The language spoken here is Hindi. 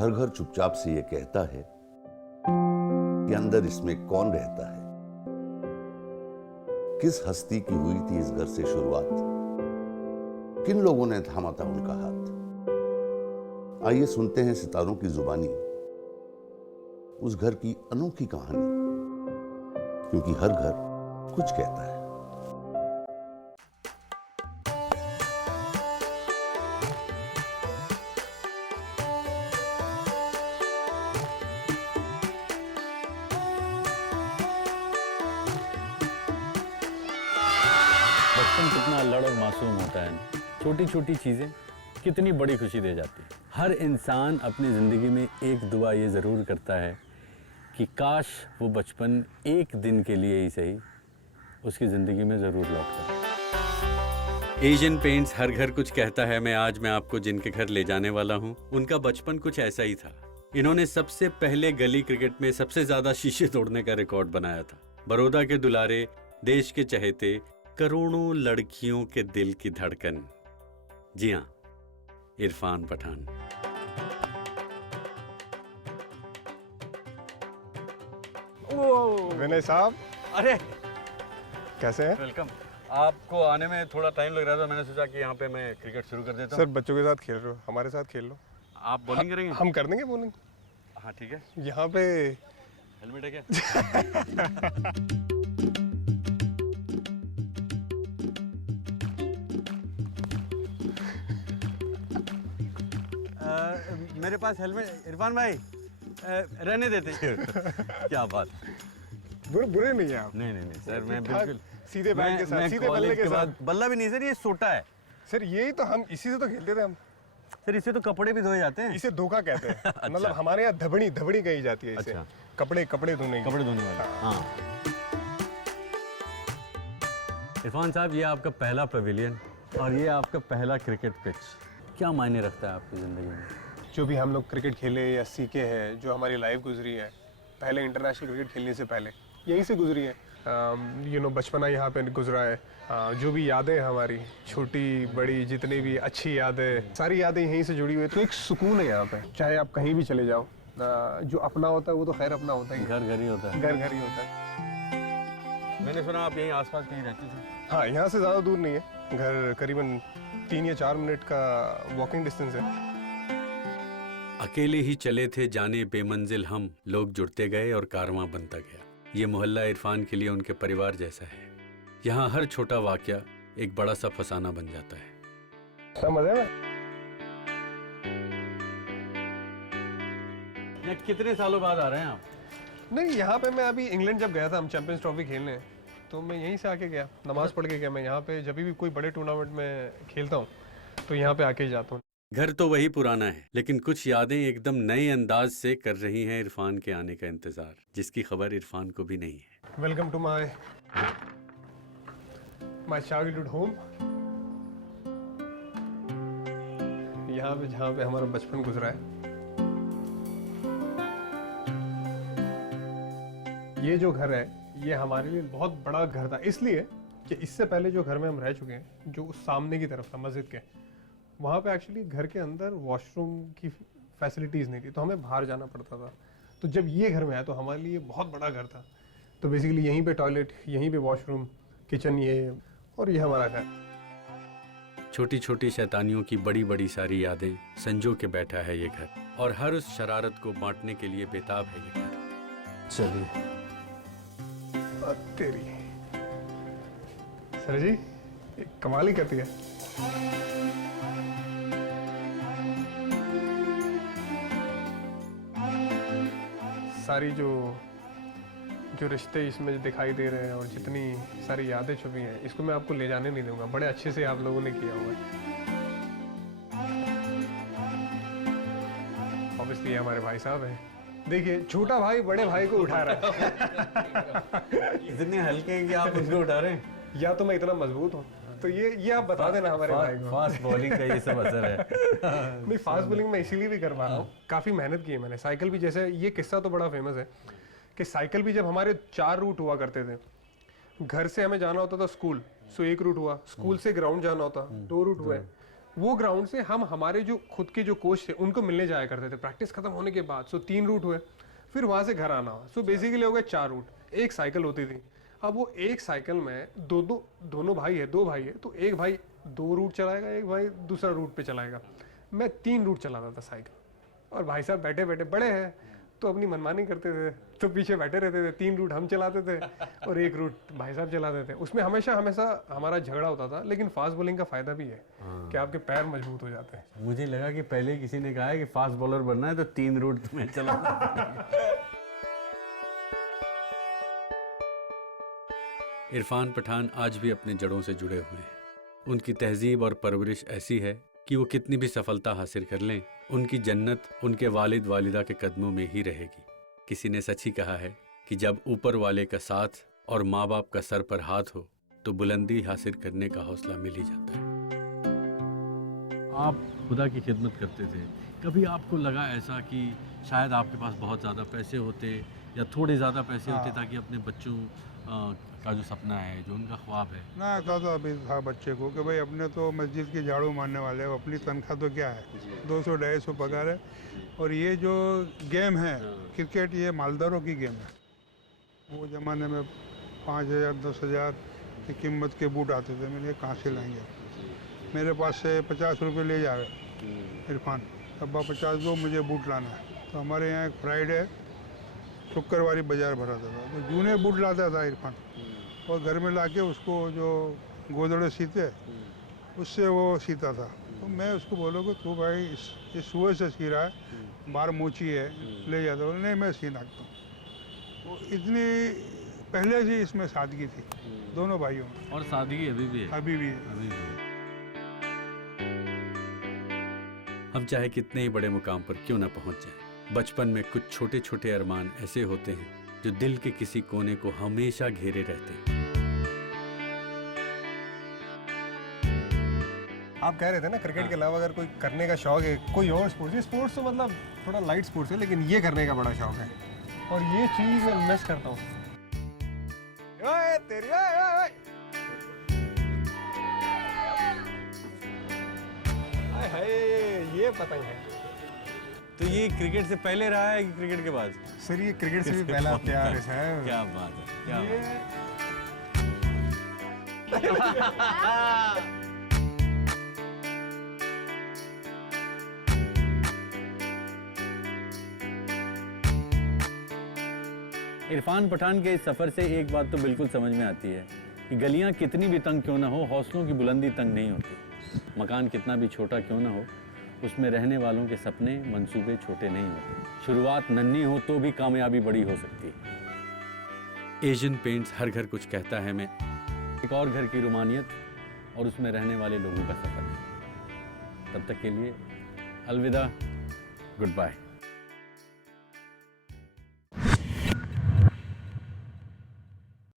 हर घर चुपचाप से ये कहता है कि अंदर इसमें कौन रहता है। किस हस्ती की हुई थी इस घर से शुरुआत, किन लोगों ने थामा था उनका हाथ। आइए सुनते हैं सितारों की जुबानी उस घर की अनोखी कहानी, क्योंकि हर घर कुछ कहता है। बचपन कितना अल्लड़ और मासूम होता है। छोटी छोटी चीज़ें कितनी बड़ी खुशी दे जाती है। हर इंसान अपनी ज़िंदगी में एक दुआ ये ज़रूर करता है कि काश वो बचपन एक दिन के लिए ही सही उसकी ज़िंदगी में ज़रूर लौट कर। एशियन पेंट्स हर घर कुछ कहता है मैं आपको जिनके घर ले जाने वाला हूँ, उनका बचपन कुछ ऐसा ही था। इन्होंने सबसे पहले गली क्रिकेट में सबसे ज़्यादा शीशे तोड़ने का रिकॉर्ड बनाया था। बड़ौदा के दुलारे, देश के चहेते, करोड़ों लड़कियों के दिल की धड़कन, जी हाँ, इरफान पठान। विनय साहब, अरे कैसे हैं? वेलकम। आपको आने में थोड़ा टाइम लग रहा था, मैंने सोचा कि यहाँ पे मैं क्रिकेट शुरू कर देता हूँ। सर बच्चों के साथ खेल रहे हो, हमारे साथ खेल लो। आप बॉलिंग करेंगे? हम कर देंगे बॉलिंग। हाँ ठीक है। यहाँ पे हेलमेट है क्या? मेरे पास हेलमेट, इरफान भाई रहने देते। क्या बात। बुरे नहीं है आप। नहीं नहीं नहीं सर, मैं बिल्कुल सीधे बैट के साथ, सीधे बल्ले के साथ। बल्ला भी नहीं सर, ये सोटा है सर। यही तो हम इसी से तो खेलते थे हम। सर। इससे तो कपड़े भी धोए जाते हैं। इसे धोखा कहते हैं। अच्छा। मतलब हमारे यहाँ धबड़ी धबड़ी कही जाती है इसे। अच्छा। कपड़े धोने की। कपड़े धोने वाला। हाँ। इरफान साहब, ये आपका पहला पवेलियन और ये आपका पहला क्रिकेट पिच, क्या मायने रखता है आपकी ज़िंदगी में? जो भी हम लोग क्रिकेट खेले या सीखे हैं, जो हमारी लाइफ गुजरी है, पहले इंटरनेशनल क्रिकेट खेलने से पहले यहीं से गुजरी है। बचपना यहाँ पे गुजरा है। जो भी यादें हमारी, छोटी बड़ी जितनी भी अच्छी यादें, सारी यादें यहीं से जुड़ी हुई है। तो एक सुकून है यहाँ पे, चाहे आप कहीं भी चले जाओ। जो अपना होता है वो तो खैर अपना होता ही, घर घर ही होता है। घर ही होता है। मैंने सुना आप यहीं आसपास कहीं रहते थे? हाँ, यहाँ से ज़्यादा दूर नहीं है। घर करीबन 3 या 4 मिनट का वॉकिंग डिस्टेंस है। अकेले ही चले थे जाने बेमंजिल हम, लोग जुड़ते गए और कारवां बनता गया। ये मोहल्ला इरफान के लिए उनके परिवार जैसा है। यहाँ हर छोटा वाकया एक बड़ा सा फसाना बन जाता है। समझ है ना? कितने सालों बाद आ रहे हैं आप? नहीं, यहाँ पे मैं अभी इंग्लैंड जब गया था, हम चैंपियंस ट्रॉफी खेलने, तो मैं यहीं से आके गया, नमाज पढ़ के गया। मैं यहाँ पे जब भी कोई बड़े टूर्नामेंट में खेलता हूँ तो यहाँ पे आके जाता हूँ। घर तो वही पुराना है, लेकिन कुछ यादें एकदम नए अंदाज से कर रही हैं इरफान के आने का इंतजार, जिसकी खबर इरफान को भी नहीं है। Welcome to my childhood home. यहाँ पे जहाँ पे हमारा बचपन गुजरा है। ये जो घर है, ये हमारे लिए बहुत बड़ा घर था, इसलिए कि इससे पहले जो घर में हम रह चुके हैं, जो उस सामने की तरफ था मस्जिद के, वहाँ पे एक्चुअली घर के अंदर वॉशरूम की फैसिलिटीज़ नहीं थी, तो हमें बाहर जाना पड़ता था। तो जब ये घर में आया तो हमारे लिए बहुत बड़ा घर था। तो बेसिकली यहीं पे टॉयलेट, यहीं पे वॉशरूम, किचन, ये और ये हमारा घर। छोटी छोटी शैतानियों की बड़ी बड़ी सारी यादें संजो के बैठा है ये घर, और हर उस शरारत को बांटने के लिए बेताब है ये घर। चलिए। तेरी सर जी, कमाल ही करती है। सारी जो रिश्ते इसमें दिखाई दे रहे हैं और जितनी सारी यादें छुपी हैं, इसको मैं आपको ले जाने नहीं दूंगा। बड़े अच्छे से आप लोगों ने किया हुआ है। ऑब्वियसली ये हमारे भाई साहब हैं। देखिए, छोटा भाई बड़े भाई को उठा रहा है। इतने हल्के हैं कि आप उसको उठा रहे हैं। या तो मैं इतना मजबूत हूँ, तो ये आप बता देना हमारे भाई को। फास्ट बॉलिंग का ये सब असर है। नहीं, फास्ट बॉलिंग मैं इसीलिए भी कर पा रहा हूँ, काफ़ी मेहनत की है मैंने। साइकिल भी, जैसे ये किस्सा तो बड़ा फेमस है कि साइकिल भी जब हमारे 4 रूट हुआ करते थे, घर से हमें जाना होता था स्कूल, सो एक रूट हुआ, स्कूल से ग्राउंड जाना होता 2 रूट हुए, वो ग्राउंड से हम हमारे जो खुद के जो कोच थे उनको मिलने जाया करते थे प्रैक्टिस खत्म होने के बाद, सो 3 रूट हुए, फिर वहां से घर आना हुआ, सो बेसिकली हो गए 4 रूट। एक साइकिल होती थी, अब वो एक साइकिल में दोनों भाई है, 2 भाई है, तो एक भाई 2 रूट चलाएगा, एक भाई दूसरा रूट पे चलाएगा। मैं 3 रूट चलाता था साइकिल, और भाई साहब बैठे बैठे बड़े हैं तो अपनी मनमानी करते थे, तो पीछे बैठे रहते थे। 3 रूट हम चलाते थे और 1 रूट भाई साहब चलाते थे। उसमें हमेशा हमारा झगड़ा होता था, लेकिन फास्ट बॉलिंग का फायदा भी है कि आपके पैर मजबूत हो जाते हैं। मुझे लगा कि पहले किसी ने कहा है कि फास्ट बॉलर बनना है तो 3 रूट में चलाना। इरफान पठान आज भी अपनी जड़ों से जुड़े हुए हैं। उनकी तहजीब और परवरिश ऐसी है कि वो कितनी भी सफलता हासिल कर लें, उनकी जन्नत उनके वालिद वालिदा के कदमों में ही रहेगी। किसी ने सच ही कहा है कि जब ऊपर वाले का साथ और माँ बाप का सर पर हाथ हो तो बुलंदी हासिल करने का हौसला मिल ही जाता है। आप खुदा की खिदमत करते थे, कभी आपको लगा ऐसा कि शायद आपके पास बहुत ज़्यादा पैसे होते या थोड़े ज़्यादा पैसे होते ताकि अपने बच्चों का जो सपना है, जो उनका ख्वाब है? ना ऐसा तो अभी था बच्चे को कि भाई अपने तो मस्जिद की झाड़ू मारने वाले हो, अपनी तनख्वाह तो क्या है, 200-250 पगार है, और ये जो गेम है क्रिकेट, ये मालदारों की गेम है। वो ज़माने में 5,000-10,000 की कीमत के बूट आते थे, मैंने कहाँ से लाएंगे। मेरे पास से 50 रुपये ले जाए इरफान, अब्बा 50 दो, मुझे बूट लाना है। तो हमारे यहाँ एक फ्राइडे शुक्रवारी बाजार भराता था, तो जूने बूट लाता था इरफान, और घर में लाके उसको जो गोदड़े सीते उससे वो सीता था। तो मैं उसको बोलो कि तू भाई ये सुबह से सी रहा है, बाहर मोची है, ले जाता। बोले नहीं, मैं सी नाकता हूँ। वो इतनी पहले से इसमें सादगी थी दोनों भाइयों में, और सादगी अभी भी है। अभी भी है। अभी भी है। हम चाहे कितने ही बड़े मुकाम पर क्यों न पहुंच जाएं, बचपन में कुछ छोटे छोटे अरमान ऐसे होते हैं जो दिल के किसी कोने को हमेशा घेरे रहते हैं। आप कह रहे थे ना क्रिकेट के अलावा अगर कोई करने का शौक है, कोई और स्पोर्ट्स, ये स्पोर्ट्स तो मतलब थोड़ा लाइट स्पोर्ट्स है, लेकिन ये करने का बड़ा शौक है, और ये चीज़ मिस करता हूँ। ओए तेरी, ओए ओए ओए, हाय, ये पतंग है। तो ये क्रिकेट से पहले रहा है कि क्रिकेट के बाद? सर ये क्रिकेट से भी पहला प्यार है सर। क्या बात है, क्या बात है। इरफान पठान के इस सफर से एक बात तो बिल्कुल समझ में आती है कि गलियां कितनी भी तंग क्यों ना हो, हौसलों की बुलंदी तंग नहीं होती। मकान कितना भी छोटा क्यों ना हो, उसमें रहने वालों के सपने मंसूबे छोटे नहीं होते। शुरुआत नन्ही हो तो भी कामयाबी बड़ी हो सकती है। एशियन पेंट्स हर घर कुछ कहता है में एक और घर की रुमानियत और उसमें रहने वाले लोगों का सफर। तब तक के लिए अलविदा, गुड बाय।